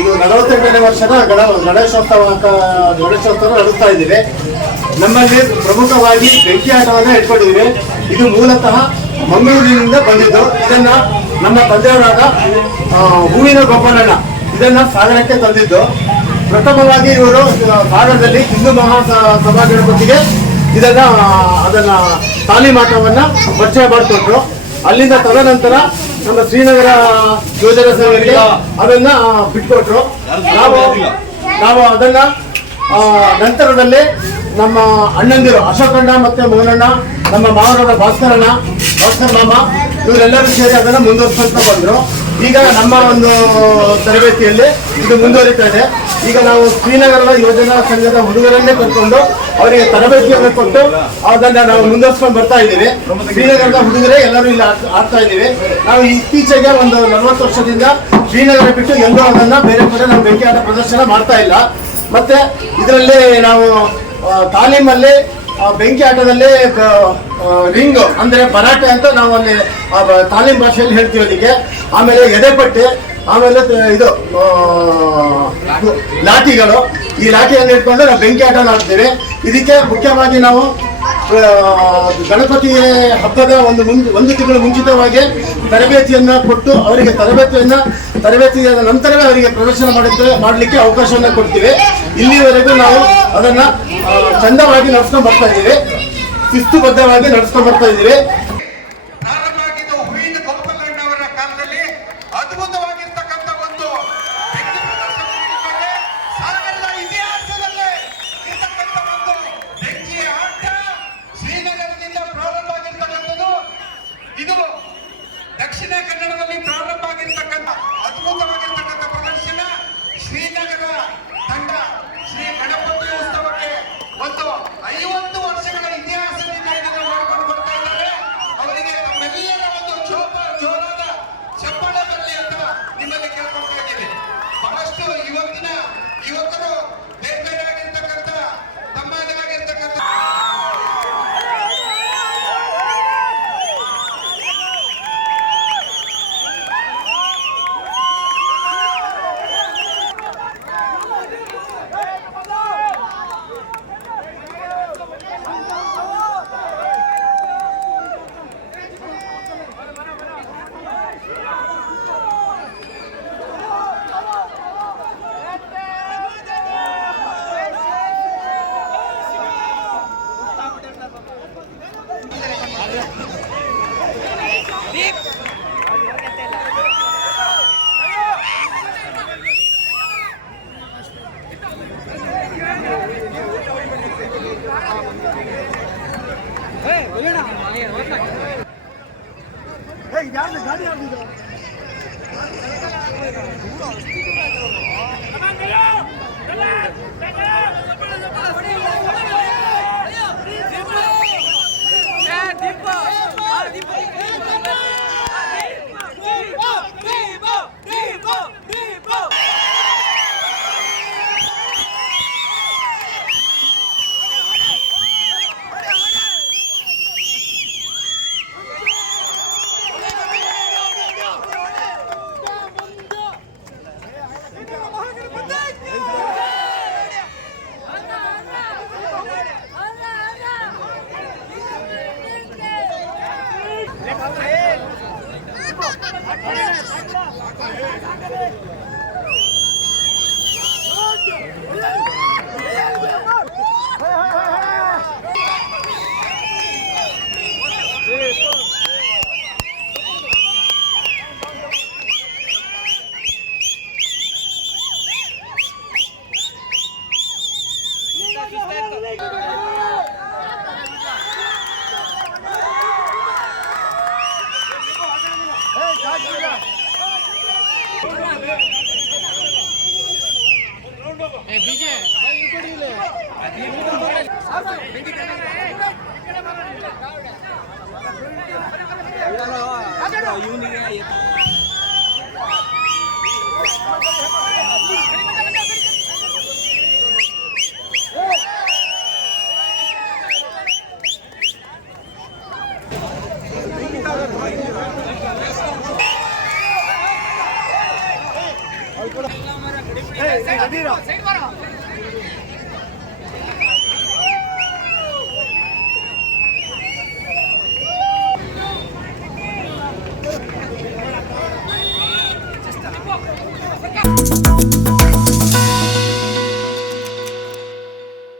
ಇದು 48ನೇ ವರ್ಷದ ಗಣೇಶೋತ್ಸವ ನಡೆಸ್ತಾ ಇದ್ದೀವಿ. ನಮ್ಮಲ್ಲಿ ಪ್ರಮುಖವಾಗಿ ಬೆಂಕಿ ಆಟವನ್ನು ಇಟ್ಕೊಂಡಿದ್ದೀವಿ. ಇದು ಮೂಲತಃ ಮಂಗಳೂರಿನಿಂದ ಬಂದಿದ್ದು. ಇದನ್ನ ನಮ್ಮ ತಂದೆಯವರಾದ ಹೂವಿನ ಗೋಪಾಲಣ್ಣ ಇದನ್ನ ಸಾಗರಕ್ಕೆ ತಂದಿದ್ದು. ಪ್ರಥಮವಾಗಿ ಇವರು ಸಾಗರದಲ್ಲಿ ಹಿಂದೂ ಮಹಾಸಭಾ ಗಣಪತಿಗೆ ಅದನ್ನ ತಾಲೀಮಾಟವನ್ನ ಪರಿಚಯ ಮಾಡಿಕೊಟ್ರು. ಅಲ್ಲಿಂದ ತದನಂತರ ನಮ್ಮ ಶ್ರೀನಗರ ಯೋಜನೆ ಸಂಘಕ್ಕೆ ಅದನ್ನ ಬಿಟ್ಕೊಟ್ರು. ನಾವು ಅದನ್ನ ನಂತರದಲ್ಲಿ ನಮ್ಮ ಅಣ್ಣಂದಿರು ಅಶೋಕಣ್ಣ ಮತ್ತೆ ಮೋಹನಣ್ಣ, ನಮ್ಮ ಮಾವನವರ ಭಾಸ್ಕರ್ ಮಾಮ ಇವರೆಲ್ಲರೂ ಸೇರಿ ಅದನ್ನ ಮುಂದುವರಿಸ್ಕೊಂತ ಬಂದ್ರು. ಈಗ ನಮ್ಮ ಒಂದು ತರಬೇತಿಯಲ್ಲಿ ಇದು ಮುಂದುವರಿತಾ ಇದೆ. ಈಗ ನಾವು ಶ್ರೀನಗರದ ಯೋಜನಾ ಸಂಘದ ಹುಡುಗರನ್ನೇ ಕರ್ಕೊಂಡು ಅವರಿಗೆ ತರಬೇತಿಯನ್ನು ಕೊಟ್ಟು ಅದನ್ನ ನಾವು ಮುಂದುವರಿಸ್ಕೊಂಡು ಬರ್ತಾ ಇದ್ದೀವಿ. ಶ್ರೀನಗರದ ಹುಡುಗರೇ ಎಲ್ಲರೂ ಇಲ್ಲಿ ಆಡ್ತಾ ಇದ್ದೀವಿ. ನಾವು ಇತ್ತೀಚೆಗೆ ಒಂದು 40 ವರ್ಷದಿಂದ ಶ್ರೀನಗರ ಬಿಟ್ಟು ಎಲ್ಲೂ ಅದನ್ನ ಬೇರೆ ಕಡೆ ನಾವು ಬೆಂಕಿ ಆಟ ಪ್ರದರ್ಶನ ಮಾಡ್ತಾ ಇಲ್ಲ. ಮತ್ತೆ ಇದರಲ್ಲಿ ನಾವು ತಾಲೀಮಲ್ಲಿ ಬೆಂಕಿ ಆಟದಲ್ಲಿ ರಿಂಗ್ ಅಂದ್ರೆ ಭರಾಟೆ ಅಂತ ನಾವು ಅಲ್ಲಿ ತಾಲೀಮ್ ಭಾಷೆಯಲ್ಲಿ ಹೇಳ್ತೀವಿ ಅದಕ್ಕೆ. ಆಮೇಲೆ ಎದೆಪಟ್ಟೆ, ಆಮೇಲೆ ಇದು ಲಾಠಿಗಳು. ಈ ಲಾಠಿಯನ್ನು ಇಟ್ಕೊಂಡು ನಾವು ಬೆಂಕಿ ಆಟ ಆಡ್ತೇವೆ. ಇದಕ್ಕೆ ಮುಖ್ಯವಾಗಿ ನಾವು ಗಣಪತಿ ಹಬ್ಬದ ಒಂದು ತಿಂಗಳು ಮುಂಚಿತವಾಗಿ ತರಬೇತಿಯನ್ನ ಕೊಟ್ಟು ಅವರಿಗೆ ತರಬೇತಿಯ ನಂತರವೇ ಅವರಿಗೆ ಪ್ರದರ್ಶನ ಮಾಡಲಿಕ್ಕೆ ಅವಕಾಶವನ್ನು ಕೊಡ್ತೀವಿ. ಇಲ್ಲಿವರೆಗೂ ನಾವು ಅದನ್ನ ಚಂದವಾಗಿ ನಡೆಸ್ಕೊಂಡು ಬರ್ತಾ ಇದ್ದೀವಿ, ಶಿಸ್ತುಬದ್ಧವಾಗಿ ನಡೆಸ್ಕೊಂಡು ಬರ್ತಾ ಇದ್ದೀವಿ. ಪ್ರಾರಂಭವಾಗಿದ್ದು ಹೂವಿನ ಗೋಪಾಲಣ್ಣವರ ಕಾಲದಲ್ಲಿ ಅದ್ಭುತವಾಗಿರ್ತಕ್ಕಂಥ ಒಂದು ಸಾಗರದ ಇತಿಹಾಸದಲ್ಲೇ ಇರ್ತಕ್ಕಂಥ ಒಂದು ಬೆಂಕಿಯ ಆಟ ಶ್ರೀನಗರದಿಂದ ಪ್ರಾರಂಭ ಆಗಿರ್ತಕ್ಕಂಥದ್ದು. ಇದು ದಕ್ಷಿಣ ಕನ್ನಡದಲ್ಲಿ ಪ್ರಾರಂಭ ಆಗಿರ್ತಕ್ಕಂಥ ಅದ್ಭುತವಾಗಿರ್ತಕ್ಕಂಥ ಪ್ರದರ್ಶನ. ಶ್ರೀನಗರ ತಂಡ ಶ್ರೀ ಗಣಪತಿ ಉತ್ಸವಕ್ಕೆ ಒಂದು 50 ವರ್ಷಗಳ ಇತಿಹಾಸದಿಂದ ಇದನ್ನು ಮಾಡ್ಕೊಂಡು ಬರ್ತಾ ಇದ್ದಾರೆ. ಅವರಿಗೆ ತಮ್ಮೆಲ್ಲರ ಒಂದು ಜೋರಾದ ಚಪ್ಪಾಳೆ ಬರಲಿ ಅಂತ ನಿಮ್ಮಲ್ಲಿ ಕೇಳ್ಕೊಳ್ತಾ ಇದ್ದೀವಿ. ಬಹಳಷ್ಟು ಇವತ್ತಿನ ಯುವಕರು ಬೇರೆ ಬೇರೆ ಆಗಿರ್ತಕ್ಕಂಥ ತಮ್ಮದೇ ಆಗಿರ್ತಕ್ಕಂಥ ಕೂಡ Just